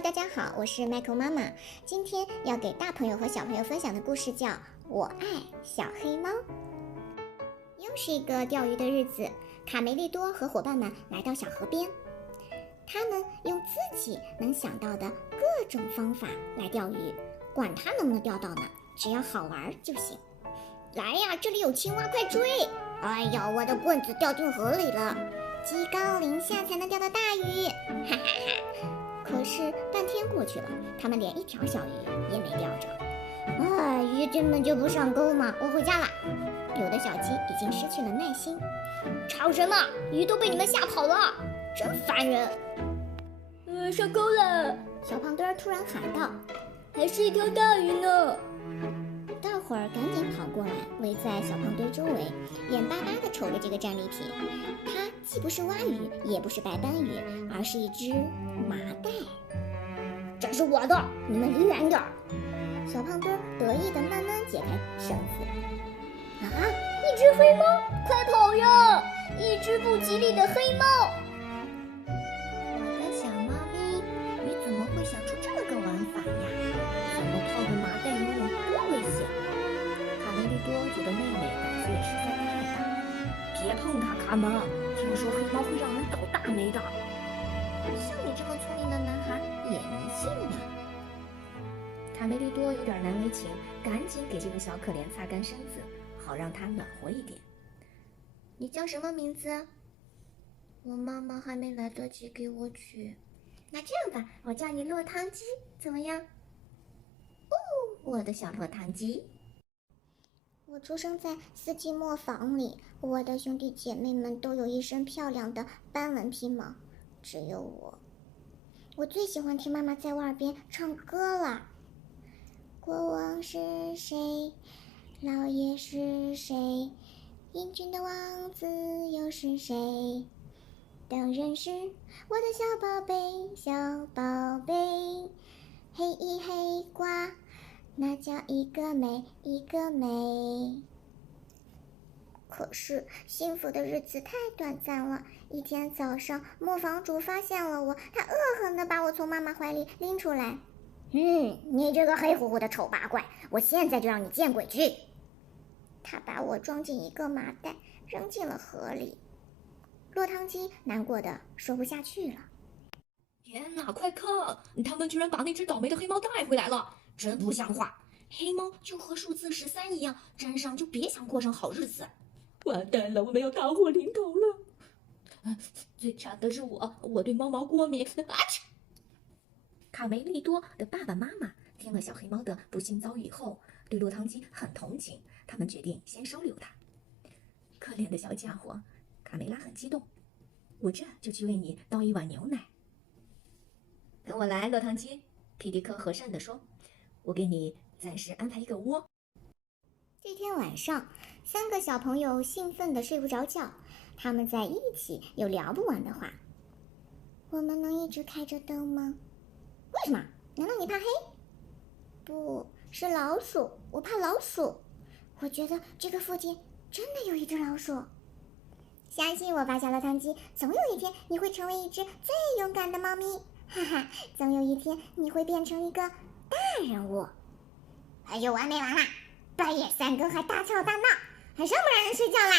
Hello， 大家好，我是 Michael 妈妈。今天要给大朋友和小朋友分享的故事叫《我爱小黑猫》。又是一个钓鱼的日子，卡梅利多和伙伴们来到小河边，他们用自己能想到的各种方法来钓鱼，管它能不能钓到呢，只要好玩就行。来呀，这里有青蛙，快追！哎呀，我的棍子掉进河里了，居高临下才能钓到大鱼，哈哈哈！可是半天过去了，他们连一条小鱼也没钓着。哎，鱼根本就不上钩嘛！我回家了。有的小鸡已经失去了耐心，吵什么？鱼都被你们吓跑了，真烦人！上钩了！小胖墩儿突然喊道：“还是一条大鱼呢！”大伙儿赶紧跑过来，围在小胖墩儿周围，眼巴巴地瞅着这个战利品。它既不是蛙鱼，也不是白斑鱼，而是一只麻袋。这是我的，你们离远点儿！小胖墩儿得意地慢慢解开绳子。啊！一只黑猫，快跑呀！一只不吉利的黑猫！我的小猫咪，你怎么会想出这么个玩法呀？怎么泡着麻袋游泳多危险？卡梅利多觉得妹妹胆子也实在太大，别碰它，卡门！听说黑猫会让人倒大霉的。像你这么聪明的男孩也迷信呢？卡梅利多有点难为情，赶紧给这个小可怜擦干身子，好让它暖和一点。你叫什么名字？我妈妈还没来得及给我取。那这样吧，我叫你落汤鸡，怎么样？哦，我的小落汤鸡。我出生在四季磨坊里，我的兄弟姐妹们都有一身漂亮的斑纹皮毛，只有我最喜欢听妈妈在我耳边唱歌了。国王是谁？老爷是谁？英俊的王子又是谁？当然是我的小宝贝，小宝贝，黑一黑瓜，那叫一个美，一个美。可是幸福的日子太短暂了。一天早上，磨坊主发现了我，他恶狠地把我从妈妈怀里拎出来。你这个黑乎乎的丑八怪，我现在就让你见鬼去！他把我装进一个麻袋，扔进了河里。落汤鸡难过的说不下去了。天哪，快看！他们居然把那只倒霉的黑猫带回来了，真不像话！黑猫就和数字13一样，沾上就别想过上好日子。完蛋了，我们要大祸临头了！最惨的是我对猫毛过敏。啊嚏！卡梅利多的爸爸妈妈听了小黑猫的不幸遭遇后，对落汤鸡很同情，他们决定先收留它。可怜的小家伙，卡梅拉很激动，我这就去为你倒一碗牛奶。跟我来，落汤鸡，皮迪克和善地说，我给你暂时安排一个窝。这天晚上，3个小朋友兴奋地睡不着觉，他们在一起有聊不完的话。我们能一直开着灯吗？为什么？难道你怕黑？不是老鼠，我怕老鼠。我觉得这个附近真的有一只老鼠。相信我吧，小落汤鸡，总有一天你会成为一只最勇敢的猫咪，哈哈，总有一天你会变成一个大人物。还有完没完啦？半夜3更还大吵大闹，还让不让人睡觉啦？